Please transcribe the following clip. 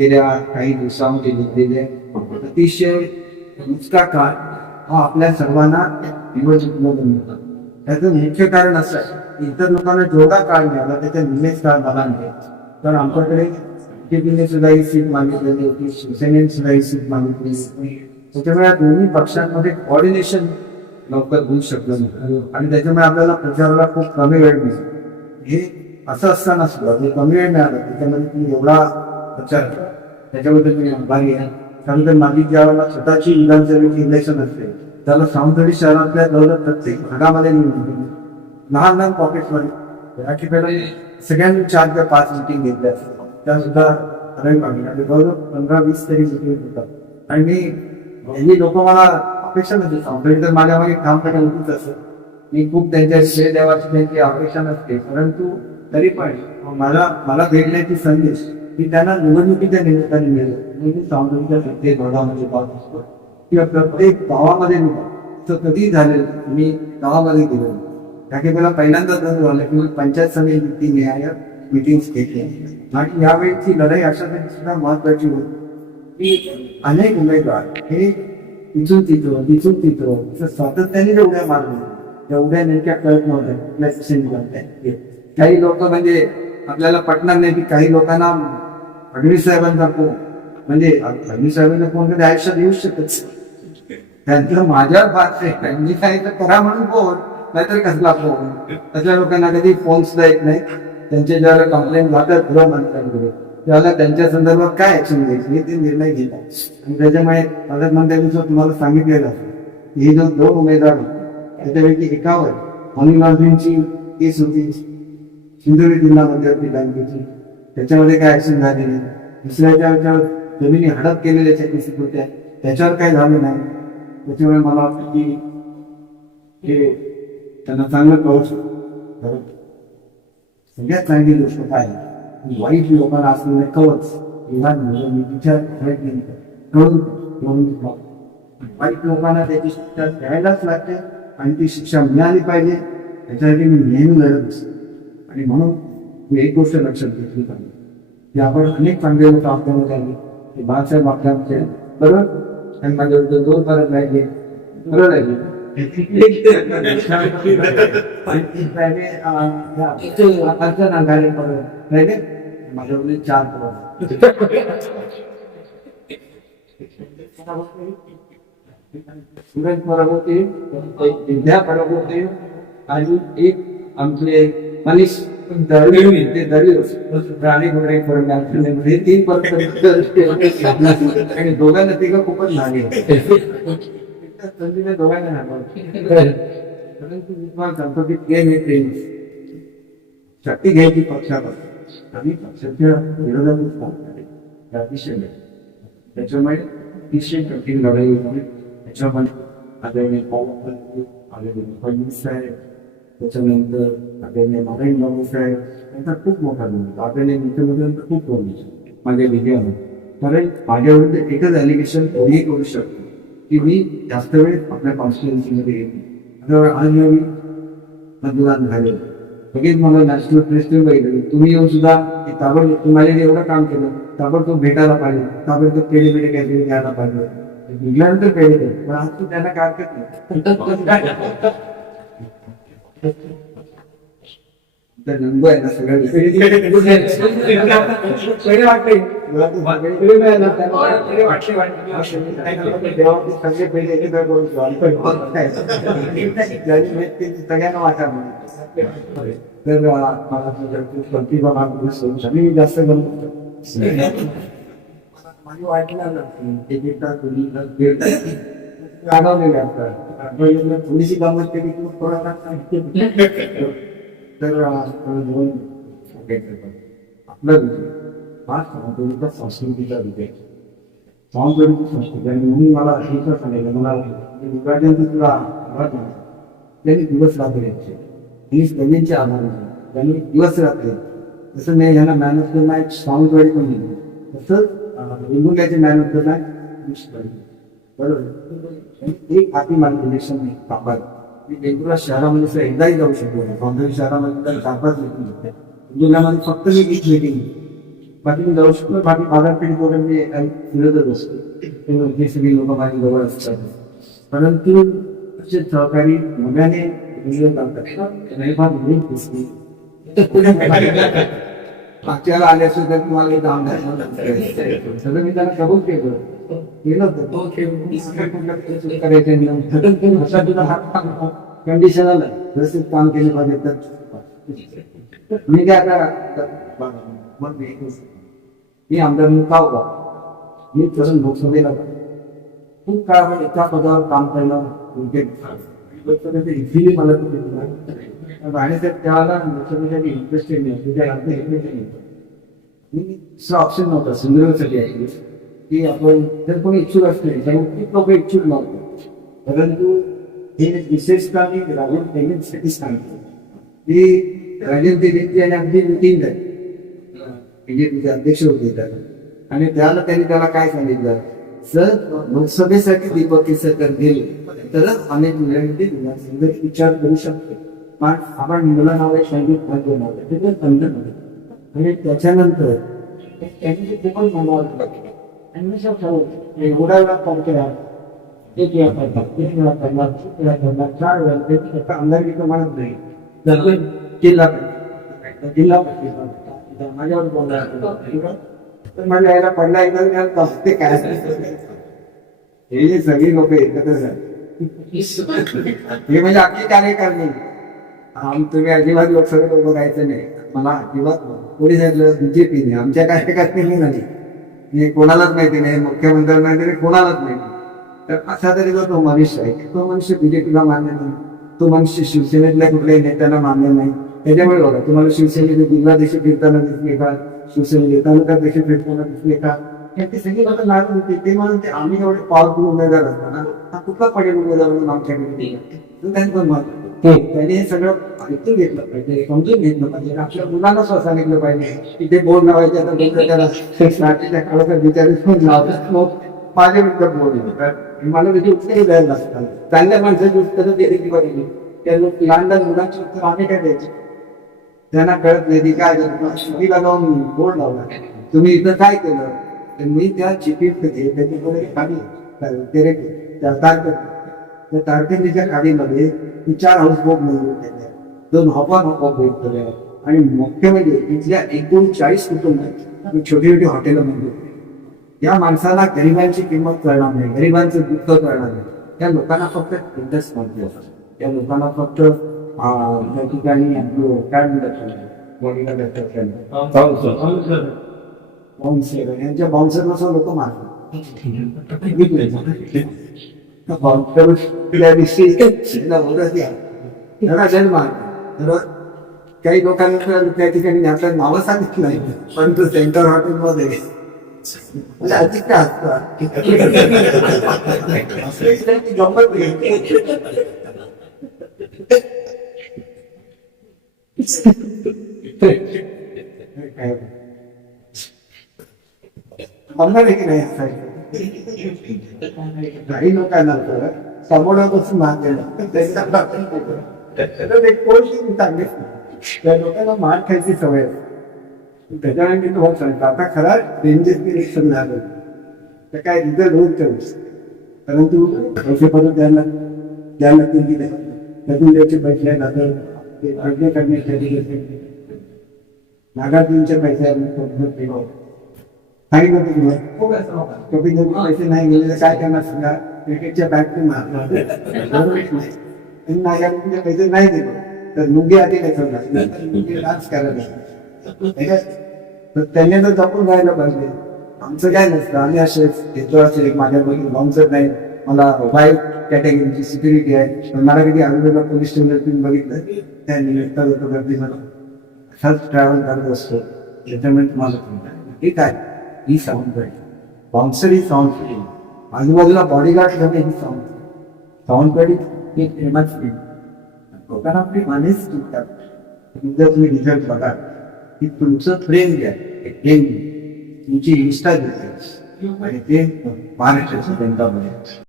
गेल्या काही दिवसामध्ये घेतलेले अतिशय नुसका काळ हा आपल्या सर्वांना निवडणुकीमध्ये मिळतो. त्याचं मुख्य कारण असं आहे की इतर लोकांना जेवढा काळ मिळाला त्याच्या निम्मेच काळ मला मिळेल तर आमच्याकडे बीजेपीने सुद्धा ही सीट मागितलेली होती शिवसेनेने सुद्धा ही सीट मागितली होती. त्याच्यामुळे या दोन्ही पक्षांमध्ये कॉर्डिनेशन लवकर होऊ शकलं नाही. आणि त्याच्यामुळे आपल्याला प्रचाराला खूप कमी वेळ मिळतो हे असं असताना सुद्धा कमी वेळ मिळाला त्याच्यामध्ये तुम्ही एवढा प्रचार त्याच्याबद्दल मी आभारी आहे. कारण तर मागील ज्यावेळेला स्वतःची विधानसभेची इलेक्शन असते त्याला सावंतवाडी शहरातल्या जवळ प्रत्येक भागामध्ये निवडून दिली. लहान लहान पॉकेटमध्ये या ठिकाणी सगळ्यांनी चार ते पाच मिटिंग घेतल्या असतात. त्या सुद्धा ठराविक पाटील आणि जवळजवळ पंधरा वीस तरी मिटिंग होतात. आणि मी लोक मला अपेक्षा नसते. सावंतवाडी तर माझ्या मागे काम करणं होतीच असं मी खूप त्यांच्या श्रेय देवाची त्यांची अपेक्षा नसते. परंतु तरी पण मला मला भेटण्याची संदेश की त्यांना निवडणुकीच्या निमित्ताने मिळेल मी सावंतवाडीच्या प्रत्येक भागामध्ये पाहत असतो. किंवा प्रत्येक गावामध्ये मी पाहतो. कधी झालेलं मी गावामध्ये गेलो कारण मला पहिल्यांदाच असं झालं की मी पंचायत समिती न्याय मिटिंग्स घेतल्या. आणि यावेळीची लढाई अशासाठी सुद्धा महत्वाची होती. की अनेक उमेदवार हे इथून तिथं तिथून तिथं असं सातत्याने जेवढ्या मारले तेवढ्या नेमक्या कळत नव्हत्या कुठल्या काही लोक म्हणजे आपल्याला पटणार नाही की काही लोकांना फडणवीस साहेबांचा कोण म्हणजे फडणवीस साहेबांचा कोण कधी आयुष्यात येऊ शकत त्यांचं माझ्यावर फार आहे. त्यांनी काय तर करा म्हणून बोल नाहीतर कसला फोन? तशा लोकांना कधी फोन सुद्धा येत नाही. त्यांचे ज्यावेळेला कंप्लेंट जातात गृहमंत्र्यांकडे त्यावेळेला त्यांच्या संदर्भात काय ऍक्शन घ्यायची? हे ते निर्णय घेतात. आणि त्याच्यामुळे प्रधानमंत्र्यांनी तुम्हाला सांगितलेलं असेल हे जो दोन उमेदवार होते. त्याच्यापैकी एकावर मनी लॉन्ड्रिंगची केस होती. सिंधुदुर्ग जिल्हा मध्यवर्ती बँकेची. त्याच्यामध्ये काय ऍक्शन झाली नाही दुसऱ्याच्या याच्यावर जमिनी हडप केलेल्या केसेस होत्या त्याच्यावर काय झालं नाही? त्याच्यामुळे मला वाटतं की हे त्यांना चांगलं कळू शकतो. सगळ्यात चांगली गोष्ट काय? आहे? वाईट लोकांना असलेलं कवच. किंवा निवडणुकीच्या कळून वाईट लोकांना त्याची शिक्षा द्यायलाच लागते आणि ती शिक्षा मिळाली पाहिजे. त्याच्यासाठी मी नेहमी लढत असतो आणि म्हणून मी एक गोष्ट लक्षात घेतली पाहिजे. की आपण अनेक चांगले लोक आपल्यामध्ये आले की बाळासाहेब आपल्यामध्ये बरोबर आणि माझ्या विरुद्ध ज़ोर करत राहिले पडत राहिले माझ्याकडे चार सुरेश परब होते, विद्या परब होते, आणि एक आमचे मनीष दळवी ते दळवी राणी गुडे परब हे तीन पर्यंत आणि दोघांना तिघं खूपच लहान संधीने दोघांना हाणलं. परंतु मी तुम्हाला सांगतो की प्रेम हे प्रेम शक्ती घ्यायची पक्षापासून आम्ही पक्षाच्या विरोधातच काम करायचं. हे अतिशय त्याच्यामुळे अतिशय कठीण लढाई होती. त्याच्यामध्ये आदरणीय पवार आदरणीय फडणवीस साहेब त्याच्यानंतर आदरणीय नारायण बाबू साहेब यांचा खूप मोठा रोल आपल्याने आदरणीय मुख्यमंत्र्यांचा खूप रोल माझ्या विजयावर. कारण माझ्याविरुद्ध एकच ॲलिगेशन कोणीही करू शकतो की मी जास्त वेळ आपल्या कॉन्स्टिट्युएन्सीमध्ये येते आता आज मी मतदान झाले लगेच मला नॅशनल प्रेसिडेंट बघितलं तुम्ही येऊन सुद्धा ताबड ताबडतोब तुम्हाला एवढं काम केलं ताबडतोब भेटायला पाहिजे. ताबडतोब पेढे पेढे काहीतरी घ्यायला पाहिजे. निघल्यानंतर पेढे पण आज तू त्यांना काय हरकत नाही. आहे ना सगळं. वाटते सगळ्यांना वाटा. तर मला जास्त माझी वाटलं रागावलेले असतात थोडीशी गमत केली की थोडा तर दोन आपला विषय. हा सावंतवाडीचा संस्कृतीचा विषय. सावंतवाडीची संस्कृती. आणि म्हणून मला एकच सांगितलं मला विभाजनचं तुला आवाज त्यांनी दिवस रात्री यायचे त्यांनी सगळ्यांचे आभार त्यांनी दिवस रात्री जसं मी ह्यांना man of the match Sawantwadi पण दिली तसंच वेगवेगळ्याचे मॅन ऑफ द मॅच बरोबर. एक हाती मला इलेक्शन नाही कापार मी वेगवेगळ्या शहरामध्ये असं एकदाही जाऊ शकतो नाही. सावंतवाडी शहरामध्ये तर चार पाच मिटिंग होत्या जिल्ह्यामध्ये फक्त मी एक मिटिंग बाकी मी जाऊ शकतो बाकी बाजारपेठ वगैरे मी काही फिरतच असतो हे सगळी लोक माझ्या जवळ असतात. परंतु असे सहकारी नव्याने मागच्याला आले असते तर तुम्हाला सगळं मी त्यांना कबूल केलं कंडिशन आलं व्यवस्थित काम केले पाहिजे तर मी काय आता मी आमदार म्हणून का होता मी तरुण लोकसभेला होतो. खूप काळ एका पदावर काम करणं इझिली मला ते आणि त्या त्याला लोकसभेसाठी इंटरेस्टेड नाही इंटरेस्टेड नाही मी दुसरा ऑप्शन नव्हता सिंधुदुर्गसाठी आहे की आपण जर कोणी इच्छुक असले तर खूप लोक इच्छुक नव्हते परंतु हे विशेषतः मी राजन पेमेंटसाठी सांगतो. की राजन देवींची आणि अगदी मिटिंग झाली बीजेपीचे अध्यक्ष होते त्याला आणि त्याला त्यांनी त्याला काय सांगितलं? जर लोकसभेसाठी दीपक केसरकर गेले तरच अनेक मुलांचे विचार करू शकतो. पण आपण मुलं नाव आहे संगीत भाग्य नाव आहे. ते समजत नाही. आणि त्याच्यानंतर त्यांनी ते पण म्हणावं लागले आणि मी असं एवढा कॉल केला एक वेळा करणार तीन वेळा करणार तीन वेळा करणार चार वेळा ते एका आमदारकीचं म्हणत नाही तर जिल्हा जिल्हा माझ्यावर बोलला तर माझ्या यायला पडला एकदा मी ते काय हे जे सगळी लोक एकत्र झाली हे म्हणजे अख्खी कार्यकारणी आम तुम्ही अजिबात लोकसभेत उभं राहायचं नाही मला अजिबात कोणी सांगितलं बीजेपीने आमच्या कार्यकर्त्यांनी नाही हे कोणालाच माहिती नाही मुख्यमंत्र्यांना माहिती नाही कोणालाच माहिती तर असा तरी जो तो मनुष्य आहे तो मनुष्य बीजेपीला मान्य नाही. तो मनुष्य शिवसेनेतल्या कुठल्याही नेत्यांना मान्य नाही. त्याच्यामुळे बघा तुम्हाला शिवसेनेचे देशी फिरताना दिसले का? शिवसेनेचे देशी फिरताना दिसले का? हे ते सगळे लोक नाराज होते. ते म्हणून ते आम्ही एवढे पॉवरफुल उमेदवार असताना हा कुठला पडेल उमेदवार म्हणून आमच्याकडे त्यांचं मत. त्यांनी हे सगळं ऐकून घेतलं पाहिजे समजून घेतलं पाहिजे. आपल्या मुलांना सांगितलं पाहिजे की ते लावायचे आता त्याला काळाचा मग माझ्या विरुद्ध मला त्याची उत्तरं द्यायला लागतात. चांगल्या माणसाची उत्तरं दिली की पाहिजे त्या लहान लहान मुलांची उत्तर आम्ही काय द्यायची? त्यांना कळत नाही की काय शिपीला लावून बोर्ड लावला. तुम्ही इथं काय केलं? तर मी त्या चिपीत त्याच्याकडे खाली ते त्या त्या तारखेच्या खाडीमध्ये मी चार हाऊस बोट मंजूर केल्या दोन हॉपर हॉपर बोट केल्या आणि मुख्य म्हणजे तिथल्या एकोणचाळीस कुटुंब आहेत मी छोटी छोटी हॉटेलं मंजूर केली. या माणसाला गरिबांची किंमत कळणार नाही गरिबांचं दुःख कळणार नाही. त्या लोकांना फक्त इंटरेस्ट असतो. त्या लोकांना फक्त अं, त्या ठिकाणी काय म्हणतात यांच्या बाउन्सर. नसं लोक मारतात काही लोकांना तर त्या ठिकाणी आपल्या नावं सांगितलं नाही परंतु सेंटर हॉटेलमध्ये म्हणजे अधिक काय असतं असं गंमत आहे. की नाही काही लोकांना तर समोरापासून मान देणं त्यांचा एक गोष्ट चांगली त्या लोकांना मान खायची सवय असते. त्याच्यामुळे मी तुम्हाला सांगतो आता खरा डेंजर इलेक्शन झालं. तर काय रिझल्ट होत. ठेवू परंतु पैसे परत द्यायला द्यायला लागतील की नाही त्यातून त्याचे पैसे नंतर ते प्रज्ञा करण्यासाठी नागार्जुनचे पैसे नाही जर पैसे नाही गेले काय करणार सांगा? क्रिकेटच्या बॅटने मारणार. म्हणजे पैसे नाही दिले तर लुंगी आधी नाही करणार? डान्स करायला. तर त्यांनी तर जपून राहायला पाहिजे. आमचं काय नसतं. आम्ही असे घेतो असेल माझ्या बघितलं बाउन्सर नाही. मला वाईट कॅटेगरीची सिक्युरिटी आहे. पण मला कधी आजूबाजूला पोलीस स्टेशन बघितलं? त्या निमित्त गर्दी मला. असाच ट्रॅव्हल करत असतो. त्याच्यामुळे तुम्हाला ठीक आहे. ही साऊंड पेडी बाउन्सर ही साऊंड पेडी आजूबाजूला बॉडीगार्ड ठेवणे ही साऊंड साऊंड पेडी ही फेमस लोकांना आपली मानेच तुटतात जर तुम्ही रिझल्ट बघा की तुमचं प्रेम घ्या प्रेम तुमची इन्स्टा आणि ते महाराष्ट्राची जनता बनेल